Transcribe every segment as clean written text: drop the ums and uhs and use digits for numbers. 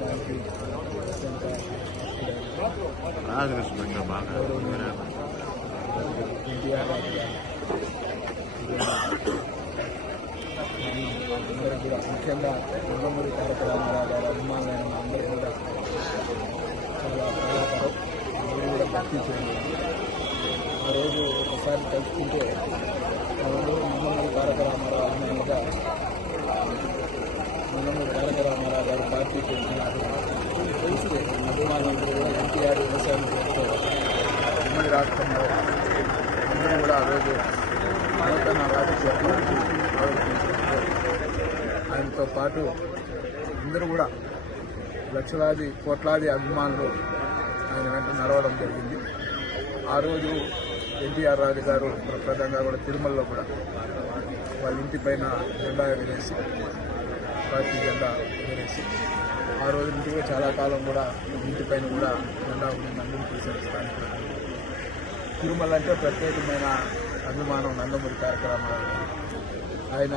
దానికి ఎన్టీఆర్ అందరూ కూడా ముఖ్యంగా నందమూరి తారక రామారావు గారి అభిమానులైన అందరూ కూడా చాలా బాధాకరం. అందరూ కూడా భక్తించారు. ఆ రోజు ఒకసారి కలుసుకుంటే నందమూరి తారక రామారావు అభిమానులుగా నందమూరి తారక రామారావు గారు పార్టీ చేస్తున్నారు. చూస్తే అభిమానులు కూడా ఎన్టీఆర్ వ్యవసాయం చేస్తూ ఉమ్మడి రాష్ట్రంలో అందరూ కూడా ఆ రోజు నూతన రాజకీయ ఆయనతో పాటు అందరూ కూడా లక్షలాది కోట్లాది అభిమానులు ఆయన వెంట నడవడం జరిగింది. ఆ రోజు ఎన్టీఆర్ రాజు గారు ప్రధానంగా కూడా తిరుమలలో కూడా వాళ్ళ ఇంటి పైన జెండా ఎగరేసి పార్టీ జెండా ఎగరేసి ఆ రోజు నుంచి కూడా చాలా కాలం కూడా ఇంటి పైన కూడా జెండా ఉంది. అందరూ చూసారు. స్థానిక తిరుమల అంటే ప్రత్యేకమైన అభిమానం నందమూరి తారక రామారావు. ఆయన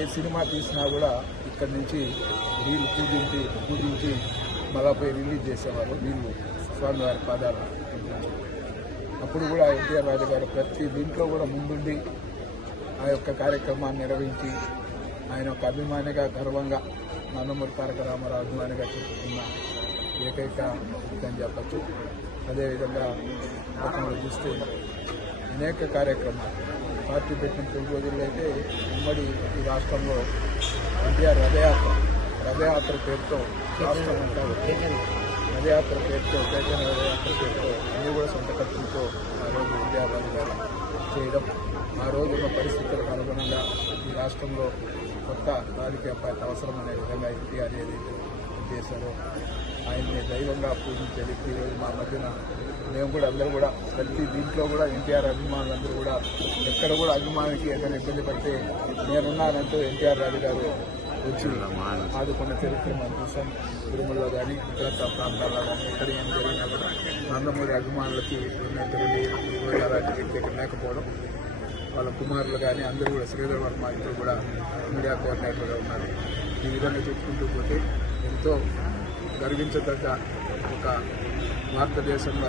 ఏ సినిమా తీసినా కూడా ఇక్కడి నుంచి నీళ్ళు పూజించి మళ్ళా పోయి రిలీజ్ చేసేవారు. నీళ్ళు స్వామివారి పాదాలు. అప్పుడు కూడా ఎన్టీఆర్ రాజు గారు ప్రతి దీంట్లో కూడా ముందుండి ఆ యొక్క కార్యక్రమాన్ని నిర్వహించి ఆయన ఒక అభిమానిగా గర్వంగా నందమూరి తారక రామారావు అభిమానిగా చెప్పుకున్న ఏకైక అని చెప్పచ్చు. అదేవిధంగా గతంలో చూస్తే అనేక కార్యక్రమాలు పార్టీ పెట్టిన 9 రోజుల్లో అయితే ఉమ్మడి ఈ రాష్ట్రంలో ఎన్టీఆర్ రథయాత్ర పేరుతో రాష్ట్రం అంతా రథయాత్ర పేరుతో అన్నీ కూడా సొంత ఖర్చులతో ఆ రోజు ఎన్టీఆర్ రాజు గారు చేయడం, ఆ రోజు ఉన్న పరిస్థితులకు అనుగుణంగా ఈ రాష్ట్రంలో కొత్త రాజకీయ పార్టీ అవసరం అనే విధంగా ఎన్టీఆర్ ఏదైతే చేశారో ఆయన్ని దైవంగా పూజించే వ్యక్తి ఈరోజు మా మధ్యన మేము కూడా అందరూ కూడా ప్రతి దీంట్లో కూడా ఎన్టీఆర్ అభిమానులందరూ కూడా ఎక్కడ కూడా అభిమానికి ఏదైనా ఇబ్బంది పడితే నేనున్నానంటూ ఎన్టీఆర్ రాజు గారు వచ్చి ఆదుకున్న చరిత్ర మనం చూసాం. తిరుమలలో కానీ ఇతర ప్రాంతాల్లో కానీ ఎక్కడ ఏం జరిగినా కూడా నందమూరి అభిమానులకి ఉన్నటువంటి ఈరోజు అలాంటి వ్యక్తి ఇక్కడ లేకపోవడం, వాళ్ళ కుమారులు కానీ అందరూ కూడా శ్రీధర్ వర్మ ఇద్దరు కూడా మీడియా కోఆర్డినేటర్గా ఉన్నారు. ఈ విధంగా చెప్పుకుంటూ పోతే ఎంతో గర్వించదగ్గ ఒక భారతదేశంలో